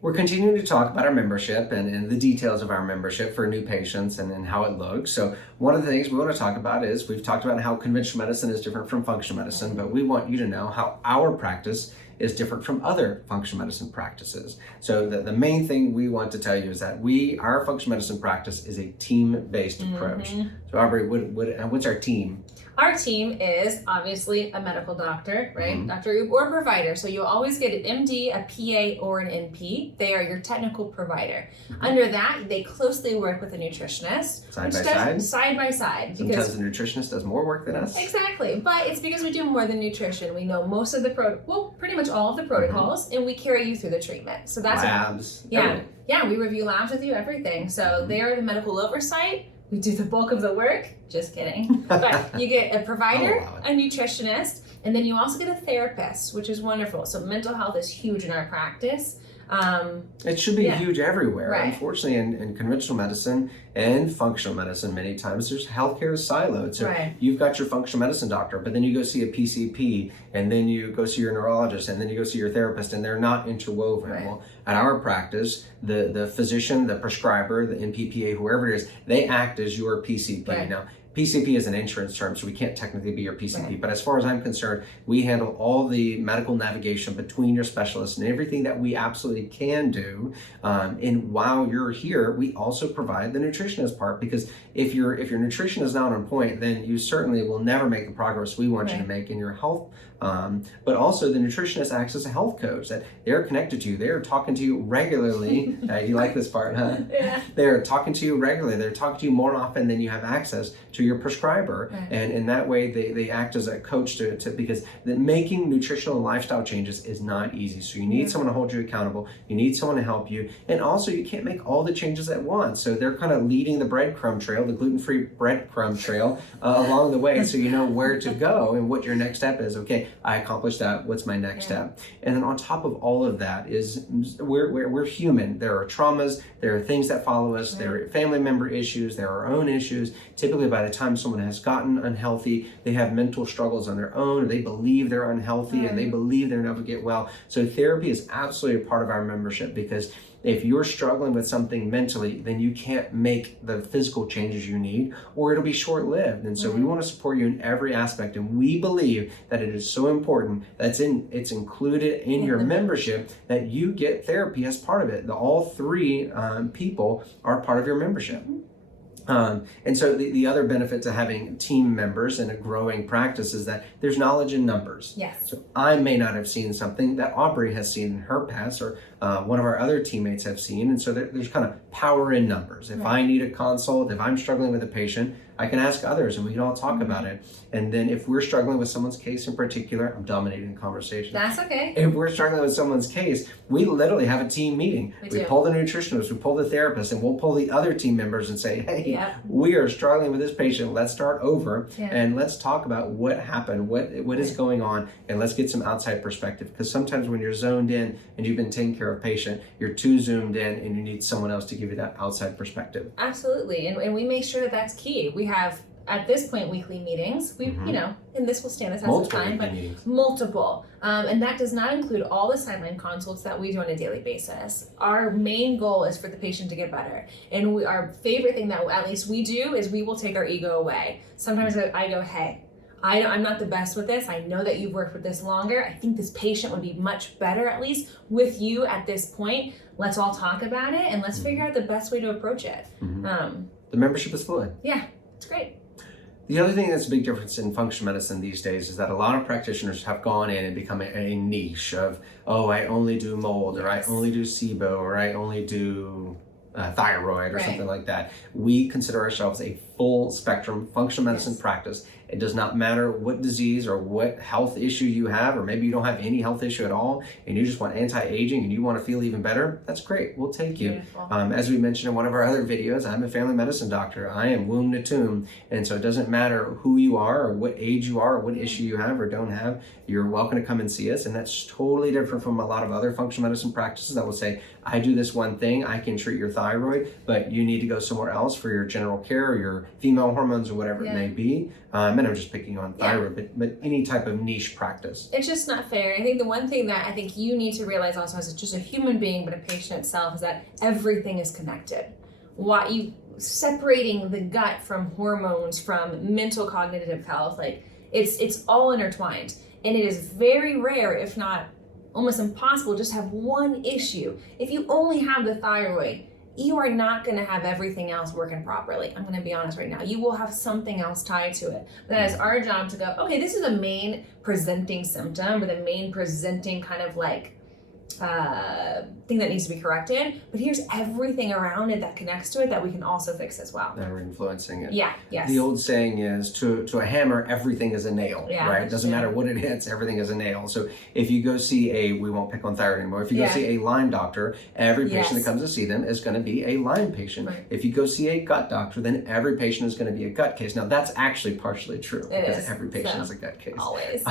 We're continuing to talk about our membership and the details of our membership for new patients and how it looks. So one of the things we want to talk about is we've talked about how conventional medicine is different from functional medicine, but we want you to know how our practice is different from other functional medicine practices. So the main thing we want to tell you is that our functional medicine practice is a team-based approach. So Aubrey, what's our team? Our team is obviously a medical doctor, right? Doctor or provider. So you'll always get an MD, a PA, or an NP. They are your technical provider. Under that, they closely work with a nutritionist. Side by side? Side by side. Sometimes the nutritionist does more work than us. Exactly. But it's because we do more than nutrition. We know most of the pretty much all of the protocols, and we carry you through the treatment. So that's labs. Everything. Yeah, we review labs with you, everything. So they're the medical oversight. We do the bulk of the work. Just kidding. But you get a provider, a nutritionist, and then you also get a therapist, which is wonderful. So mental health is huge in our practice. It should be huge everywhere. Right. Unfortunately, in conventional medicine and functional medicine, many times there's healthcare is siloed. So you've got your functional medicine doctor, but then you go see a PCP, and then you go see your neurologist, and then you go see your therapist, and they're not interwoven. Right. Well, at our practice, the physician, the prescriber, the NPPA, whoever it is, they act as your PCP. Right. Now, PCP is an insurance term, so we can't technically be your PCP. Right. But as far as I'm concerned, we handle all the medical navigation between your specialists and everything that we absolutely can do. And while you're here, we also provide the nutritionist part, because if your nutrition is not on point, then you certainly will never make the progress we want you to make in your health. But also the nutritionist acts as a health coach, that they're connected to you. They're talking to you regularly. You like this part, huh? Yeah. They're talking to you regularly. They're talking to you more often than you have access to your prescriber. Right. And in that way, they act as a coach to because making nutritional and lifestyle changes is not easy. So you need someone to hold you accountable. You need someone to help you. And also you can't make all the changes at once. So they're kind of leading the breadcrumb trail, the gluten-free breadcrumb trail along the way. So you know where to go and what your next step is. Okay, I accomplished that. What's my next step? And then on top of all of that is we're human. There are traumas. There are things that follow us. There are family member issues. There are our own issues. Typically, by the time someone has gotten unhealthy, they have mental struggles on their own, or they believe they're unhealthy and they believe they'll never get well. So therapy is absolutely a part of our membership, because if you're struggling with something mentally, then you can't make the physical changes you need, or it'll be short-lived. And so we want to support you in every aspect. And we believe that it is so important that it's included in your membership that you get therapy as part of it. All three people are part of your membership. And so the other benefit to having team members in a growing practice is that there's knowledge in numbers. Yes. So I may not have seen something that Aubrey has seen in her past, or one of our other teammates have seen. And so there's kind of power in numbers. If I need a consult, if I'm struggling with a patient, I can ask others and we can all talk about it. And then if we're struggling with someone's case in particular, I'm dominating the conversation. That's okay. If we're struggling with someone's case, we literally have a team meeting. We pull the nutritionist, we pull the therapist, and we'll pull the other team members and say, hey, we are struggling with this patient. Let's start over and let's talk about what happened, what is going on, and let's get some outside perspective. Because sometimes when you're zoned in and you've been taking care of a patient, you're too zoomed in and you need someone else to give you that outside perspective. Absolutely. And we make sure that that's key. We have, at this point, weekly meetings. We, and this will stand the test of time, but multiple. And that does not include all the sideline consults that we do on a daily basis. Our main goal is for the patient to get better. And our favorite thing that at least we do is we will take our ego away. Sometimes I go, hey, I'm not the best with this. I know that you've worked with this longer. I think this patient would be much better, at least with you at this point. Let's all talk about it and let's figure out the best way to approach it. The membership is fluid. Yeah, it's great. The other thing that's a big difference in functional medicine these days is that a lot of practitioners have gone in and become a niche of, oh, I only do mold, or I only do SIBO, or I only do thyroid, or something like that. We consider ourselves a full spectrum functional medicine practice. It does not matter what disease or what health issue you have, or maybe you don't have any health issue at all and you just want anti-aging and you want to feel even better. That's great. We'll take you. As we mentioned in one of our other videos, I'm a family medicine doctor. I am womb to tomb. And so it doesn't matter who you are or what age you are or what issue you have or don't have. You're welcome to come and see us. And that's totally different from a lot of other functional medicine practices that will say, I do this one thing, I can treat your thyroid, but you need to go somewhere else for your general care or your female hormones or whatever it may be. and I'm just picking on thyroid, but any type of niche practice. It's just not fair. I think the one thing that I think you need to realize also as just a human being, but a patient itself, is that everything is connected. What you separating the gut from hormones, from mental cognitive health, like it's all intertwined. And it is very rare, if not almost impossible, just have one issue. If you only have the thyroid, you are not going to have everything else working properly. I'm going to be honest right now. You will have something else tied to it. But that is our job to go, okay, this is a main presenting symptom, or the main presenting kind of like thing that needs to be corrected, but here's everything around it that connects to it that we can also fix as well. That are influencing it. Yeah, yes. The old saying is, to a hammer, everything is a nail, right? It doesn't matter what it hits, everything is a nail. So if you go see we won't pick on thyroid anymore, if you go see a Lyme doctor, every patient that comes to see them is going to be a Lyme patient. Right. If you go see a gut doctor, then every patient is going to be a gut case. Now that's actually partially true, because every patient is a gut case. Always.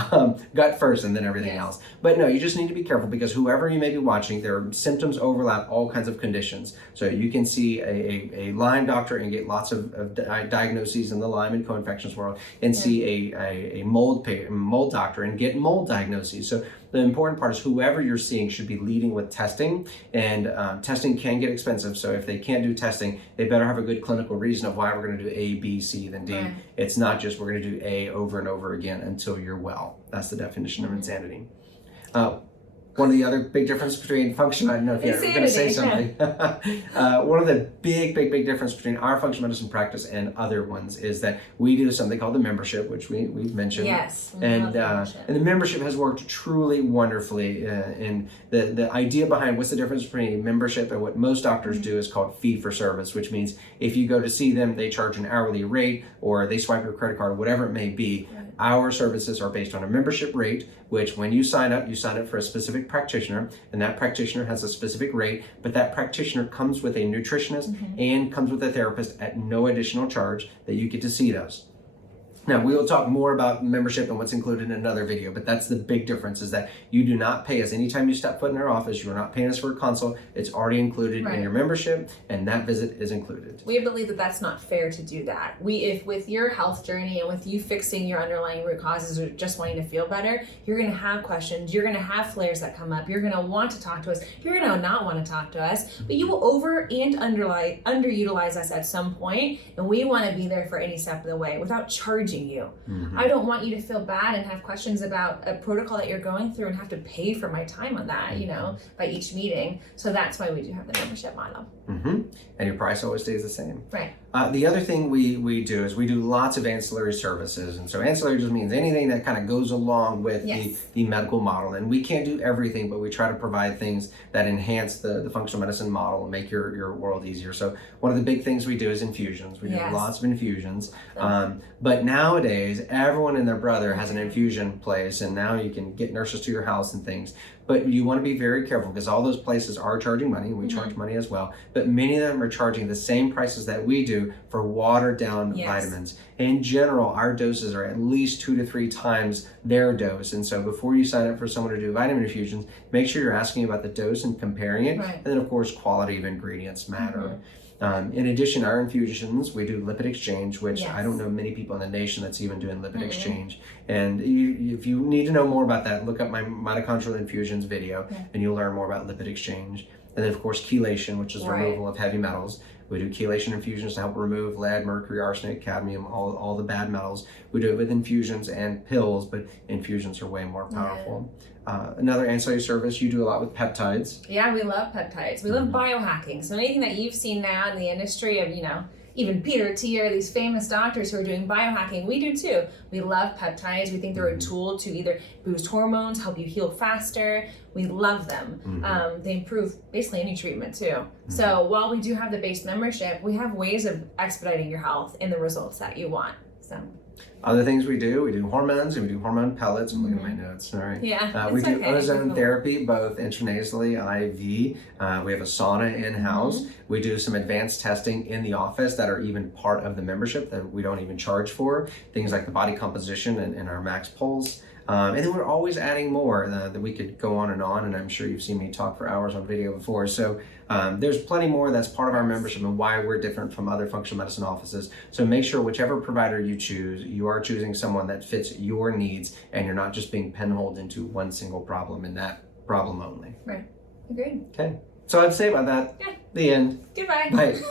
Gut first and then everything else. But no, you just need to be careful, because whoever you may be watching, their symptoms overlap all kinds of conditions. So you can see a Lyme doctor and get lots of diagnoses in the Lyme and co-infections world, and see a mold doctor and get mold diagnoses. So the important part is whoever you're seeing should be leading with testing, and testing can get expensive. So if they can't do testing, they better have a good clinical reason of why we're going to do A, B, C, then D. Right. It's not just we're going to do A over and over again until you're well. That's the definition of insanity. One of the other big differences between function, I don't know if you're going to say something. One of the big difference between our functional medicine practice and other ones is that we do something called the membership, which we've mentioned. Yes. And the membership has worked truly wonderfully. And the idea behind what's the difference between membership and what most doctors do is called fee for service, which means if you go to see them, they charge an hourly rate, or they swipe your credit card, whatever it may be. Right. Our services are based on a membership rate, which when you sign up for a specific practitioner, and that practitioner has a specific rate, but that practitioner comes with a nutritionist and comes with a therapist at no additional charge, that you get to see those. Now, we will talk more about membership and what's included in another video, but that's the big difference, is that you do not pay us. Anytime you step foot in our office, you are not paying us for a consult. It's already included in your membership, and that visit is included. We believe that that's not fair to do that. If with your health journey and with you fixing your underlying root causes or just wanting to feel better, you're going to have questions. You're going to have flares that come up. You're going to want to talk to us. You're going to not want to talk to us, but you will over and underutilize us at some point, and we want to be there for any step of the way without charging you. I don't want you to feel bad and have questions about a protocol that you're going through and have to pay for my time on that, by each meeting. So that's why we do have the membership model. And your price always stays the same. Right. The other thing we do is we do lots of ancillary services. And so ancillary just means anything that kind of goes along with the medical model. And we can't do everything, but we try to provide things that enhance the functional medicine model and make your world easier. So one of the big things we do is infusions. We do lots of infusions. But nowadays, everyone and their brother has an infusion place, and now you can get nurses to your house and things. But you want to be very careful, because all those places are charging money, and we charge money as well. But many of them are charging the same prices that we do for watered down vitamins. In general, our doses are at least 2 to 3 times their dose. And so before you sign up for someone to do vitamin infusions, make sure you're asking about the dose and comparing it. And then of course, quality of ingredients matter. In addition, our infusions, we do lipid exchange, which I don't know many people in the nation that's even doing lipid exchange. And if you need to know more about that, look up my mitochondrial infusions video, and you'll learn more about lipid exchange. And then of course, chelation, which is removal of heavy metals. We do chelation infusions to help remove lead, mercury, arsenic, cadmium, all the bad metals. We do it with infusions and pills, but infusions are way more powerful. Another ancillary service, you do a lot with peptides. Yeah, we love peptides. We love biohacking. So anything that you've seen now in the industry of, even Peter Thiel, these famous doctors who are doing biohacking, we do too. We love peptides. We think they're a tool to either boost hormones, help you heal faster. We love them. They improve basically any treatment too. So while we do have the base membership, we have ways of expediting your health and the results that you want. So. Other things we do hormones, and we do hormone pellets. I'm looking at my notes. All right. Yeah. We do ozone therapy, both intranasally, IV. We have a sauna in-house. We do some advanced testing in the office that are even part of the membership that we don't even charge for. Things like the body composition and our Max Pulse. And then we're always adding more that we could go on, and I'm sure you've seen me talk for hours on video before. So there's plenty more that's part of our membership and why we're different from other functional medicine offices. So make sure whichever provider you choose, you are choosing someone that fits your needs, and you're not just being penholed into one single problem and that problem only. Right. Agreed. Okay. So I'd say about that. Yeah. The end. Goodbye. Bye.